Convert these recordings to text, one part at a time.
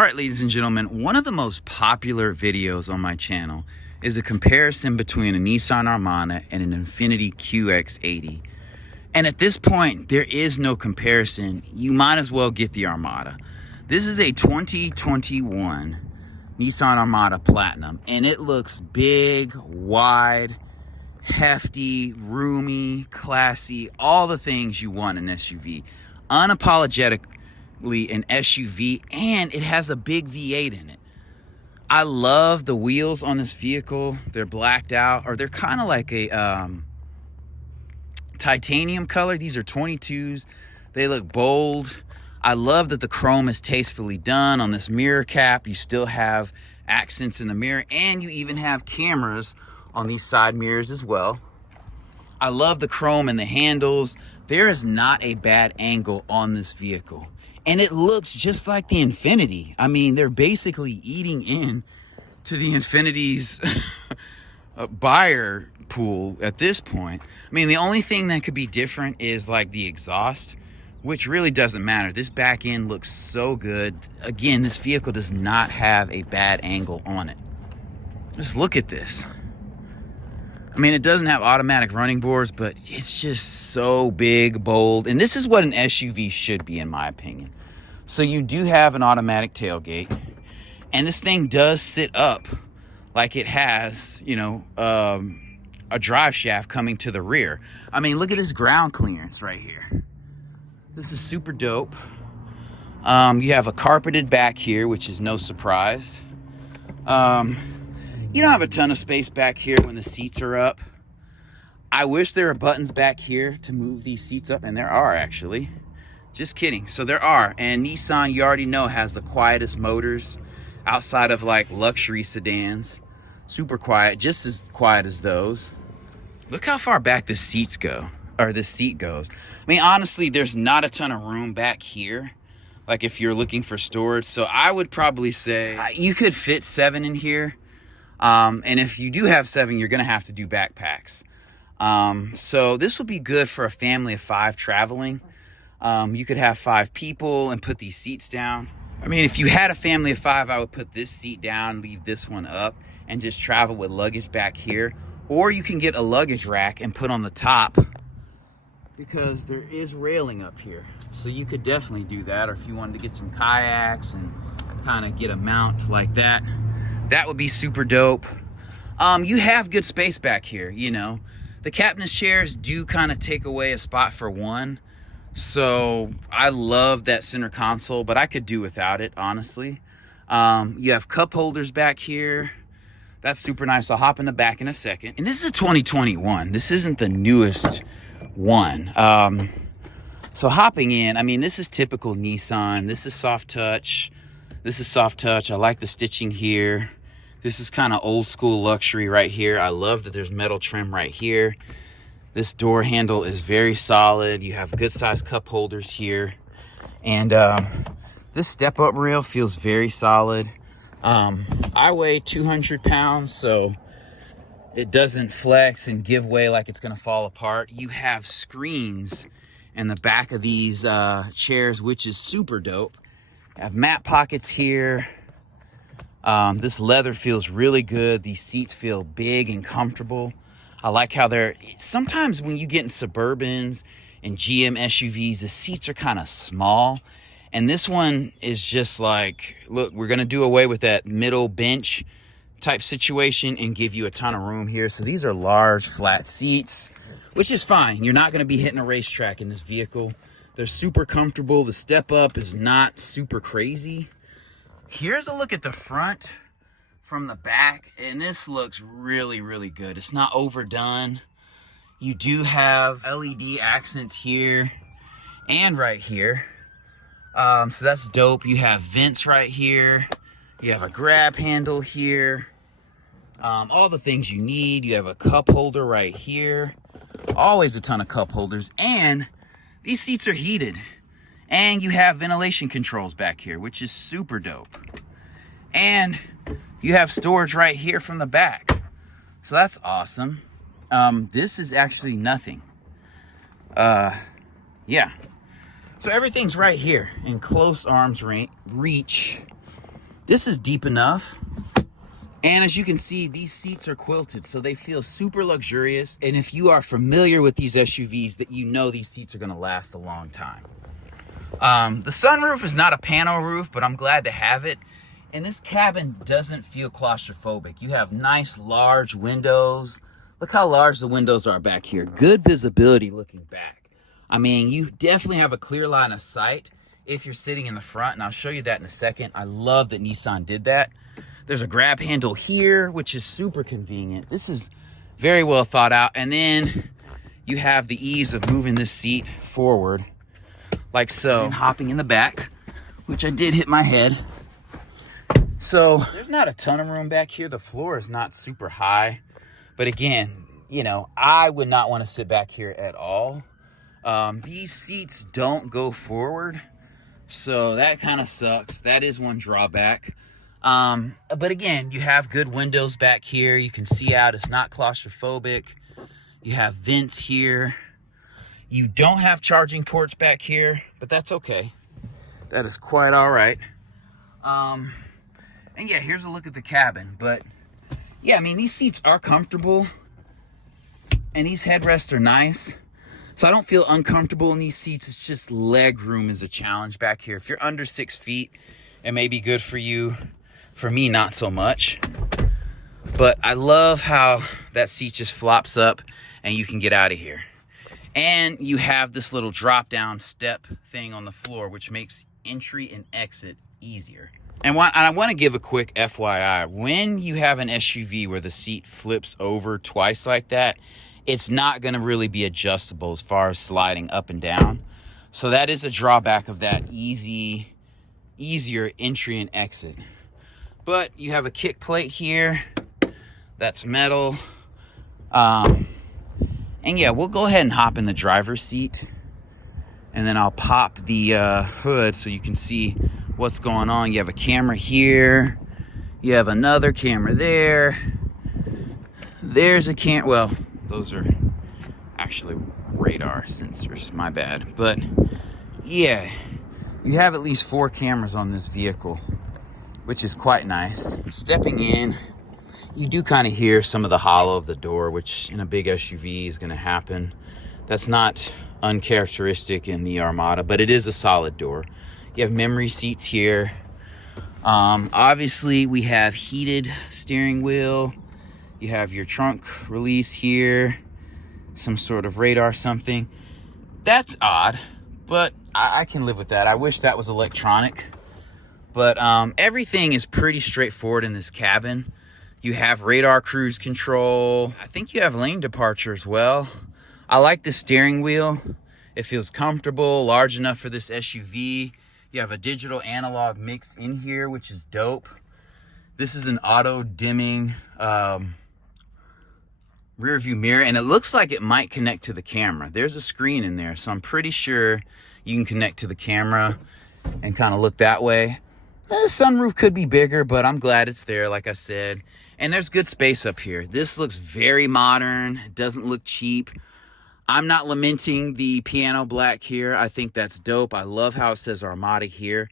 All right, ladies and gentlemen, one of the most popular videos on my channel is a comparison between a Nissan Armada and an Infiniti QX80. And at this point, there is no comparison. You might as well get the Armada. This is a 2021 Nissan Armada Platinum, and it looks big, wide, hefty, roomy, classy, all the things you want in an SUV. Unapologetically an SUV, and it has a big V8 in it. I love the wheels on this vehicle. They're blacked out, or they're kind of like a titanium color. These are 22s. They look bold. I love that the chrome is tastefully done on this mirror cap. You still have accents in the mirror, and you even have cameras on these side mirrors as well. I love the chrome and the handles. There is not a bad angle on this vehicle. And it looks just like the Infiniti. I mean, they're basically eating in to the Infiniti's buyer pool at this point. I mean, the only thing that could be different is like the exhaust, which really doesn't matter. This back end looks so good. Again, this vehicle does not have a bad angle on it. Just look at this. I mean, it doesn't have automatic running boards, but it's just so big, bold. And this is what an SUV should be, in my opinion. So you do have an automatic tailgate. And this thing does sit up like it has, you know, a drive shaft coming to the rear. I mean, look at this ground clearance right here. This is super dope. You have a carpeted back here, which is no surprise. You don't have a ton of space back here when the seats are up. I wish there were buttons back here to move these seats up, and there are actually. Just kidding. So there are. And Nissan, you already know, has the quietest motors outside of like luxury sedans. Super quiet, just as quiet as those. Look how far back the seats go, or the seat goes. I mean, honestly, there's not a ton of room back here, like if you're looking for storage. So I would probably say you could fit 7 in here. And if you do have 7, you're gonna have to do backpacks. So this would be good for a family of 5 traveling. You could have 5 people and put these seats down. I mean, if you had a family of 5, I would put this seat down, leave this one up, and just travel with luggage back here. Or you can get a luggage rack and put on the top, because there is railing up here. So you could definitely do that. Or if you wanted to get some kayaks and kind of get a mount like that, that would be super dope. You have good space back here, you know. The captain's chairs do kind of take away a spot for one. So I love that center console, but I could do without it, honestly. You have cup holders back here. That's super nice. I'll hop in the back in a second. And this is a 2021. This isn't the newest one. So hopping in, I mean, this is typical Nissan. This is soft touch. This is soft touch. I like the stitching here. This is kind of old school luxury right here. I love that there's metal trim right here. This door handle is very solid. You have good sized cup holders here. And this step up rail feels very solid. I weigh 200 pounds, so it doesn't flex and give way like it's gonna fall apart. You have screens in the back of these chairs, which is super dope. You have mat pockets here. This leather feels really good. These seats feel big and comfortable. I like how they're, sometimes when you get in Suburbans and GM SUVs, the seats are kind of small. And this one is just like, look, we're going to do away with that middle bench type situation and give you a ton of room here. So these are large flat seats, which is fine. You're not going to be hitting a racetrack in this vehicle. They're super comfortable. The step up is not super crazy. Here's a look at the front from the back, and this looks really, really good. It's not overdone. You do have LED accents here and right here. So that's dope. You have vents right here. You have a grab handle here. All the things you need. You have a cup holder right here. Always a ton of cup holders. And these seats are heated. And you have ventilation controls back here, which is super dope. And you have storage right here from the back. So that's awesome. This is actually nothing. Yeah. So everything's right here in close arm's reach. This is deep enough. And as you can see, these seats are quilted, so they feel super luxurious. And if you are familiar with these SUVs, that you know these seats are gonna last a long time. The sunroof is not a panel roof, but I'm glad to have it. And this cabin doesn't feel claustrophobic. You have nice large windows. Look how large the windows are back here. Good visibility looking back. I mean, you definitely have a clear line of sight if you're sitting in the front, and I'll show you that in a second. I love that Nissan did that. There's a grab handle here, which is super convenient. This is very well thought out. And then you have the ease of moving this seat forward like so, and hopping in the back, which I did hit my head. So there's not a ton of room back here. The floor is not super high, but again, you know, I would not want to sit back here at all. These seats don't go forward, so that kind of sucks. That is one drawback. But again, you have good windows back here. You can see out. It's not claustrophobic. You have vents here. You don't have charging ports back here, but that's okay. That is quite all right. And yeah, here's a look at the cabin. But yeah, I mean, these seats are comfortable and these headrests are nice. So I don't feel uncomfortable in these seats. It's just leg room is a challenge back here. If you're under 6 feet, it may be good for you. For me, not so much. But I love how that seat just flops up and you can get out of here. And you have this little drop down step thing on the floor, which makes entry and exit easier. And I want to give a quick FYI. When you have an SUV where the seat flips over twice like that, it's not going to really be adjustable as far as sliding up and down. So that is a drawback of that easier entry and exit. But you have a kick plate here. That's metal. And yeah, we'll go ahead and hop in the driver's seat. And then I'll pop the hood so you can see what's going on. You have a camera here. You have another camera there. There's a well, those are actually radar sensors, my bad. But yeah, you have at least 4 cameras on this vehicle, which is quite nice. Stepping in, you do kind of hear some of the hollow of the door, which in a big SUV is going to happen. That's not uncharacteristic in the Armada, but it is a solid door. You have memory seats here. Obviously, we have heated steering wheel. You have your trunk release here, some sort of radar something. That's odd, but I can live with that. I wish that was electronic. But everything is pretty straightforward in this cabin. You have radar cruise control. I think you have lane departure as well. I like the steering wheel. It feels comfortable, large enough for this SUV. You have a digital analog mix in here, which is dope. This is an auto dimming rear view mirror, and it looks like it might connect to the camera. There's a screen in there, so I'm pretty sure you can connect to the camera and kind of look that way. The sunroof could be bigger, but I'm glad it's there, like I said. And there's good space up here. This looks very modern. It doesn't look cheap. I'm not lamenting the piano black here. I think that's dope. I love how it says Armada here.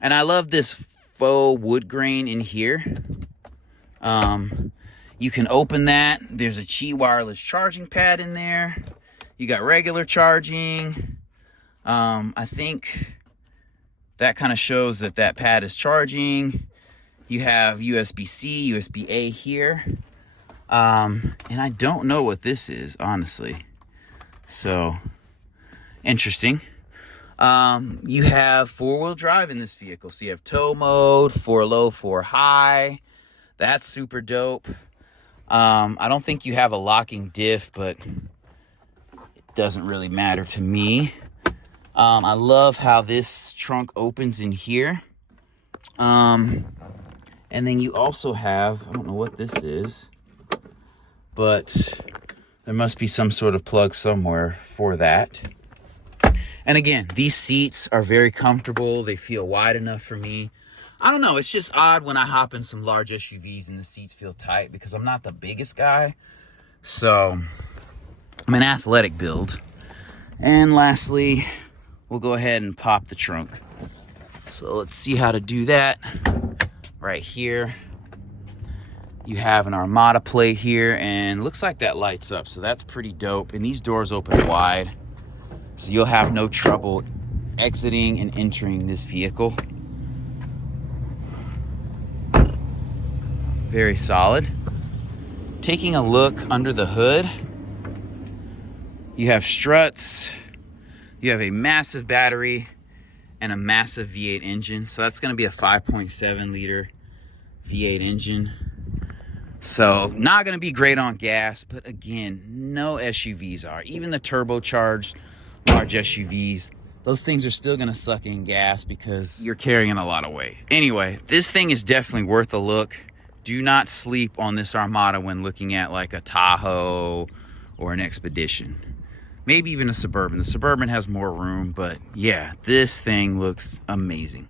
And I love this faux wood grain in here. You can open that. There's a Qi wireless charging pad in there. You got regular charging. I think that kind of shows that that pad is charging. You have USB-C, USB-A here. And I don't know what this is, honestly. So, interesting. You have 4-wheel drive in this vehicle. So you have tow mode, 4 low, 4 high. That's super dope. I don't think you have a locking diff, but it doesn't really matter to me. I love how this trunk opens in here. And then you also have, I don't know what this is, but there must be some sort of plug somewhere for that. And again, these seats are very comfortable. They feel wide enough for me. I don't know, it's just odd when I hop in some large SUVs and the seats feel tight because I'm not the biggest guy. So I'm an athletic build. And lastly, we'll go ahead and pop the trunk. So let's see how to do that. right here. You have an Armada plate here, and looks like that lights up, so that's pretty dope. And these doors open wide, so you'll have no trouble exiting and entering this vehicle. Very solid. Taking a look under the hood, you have struts, you have a massive battery, and a massive V8 engine. So that's going to be a 5.7 liter V8 engine. So not going to be great on gas, but again, no SUVs are. Even the turbocharged large SUVs, those things are still going to suck in gas because you're carrying a lot of weight. Anyway, this thing is definitely worth a look. Do not sleep on this Armada when looking at like a Tahoe or an Expedition. Maybe even a Suburban. The Suburban has more room, but yeah, this thing looks amazing.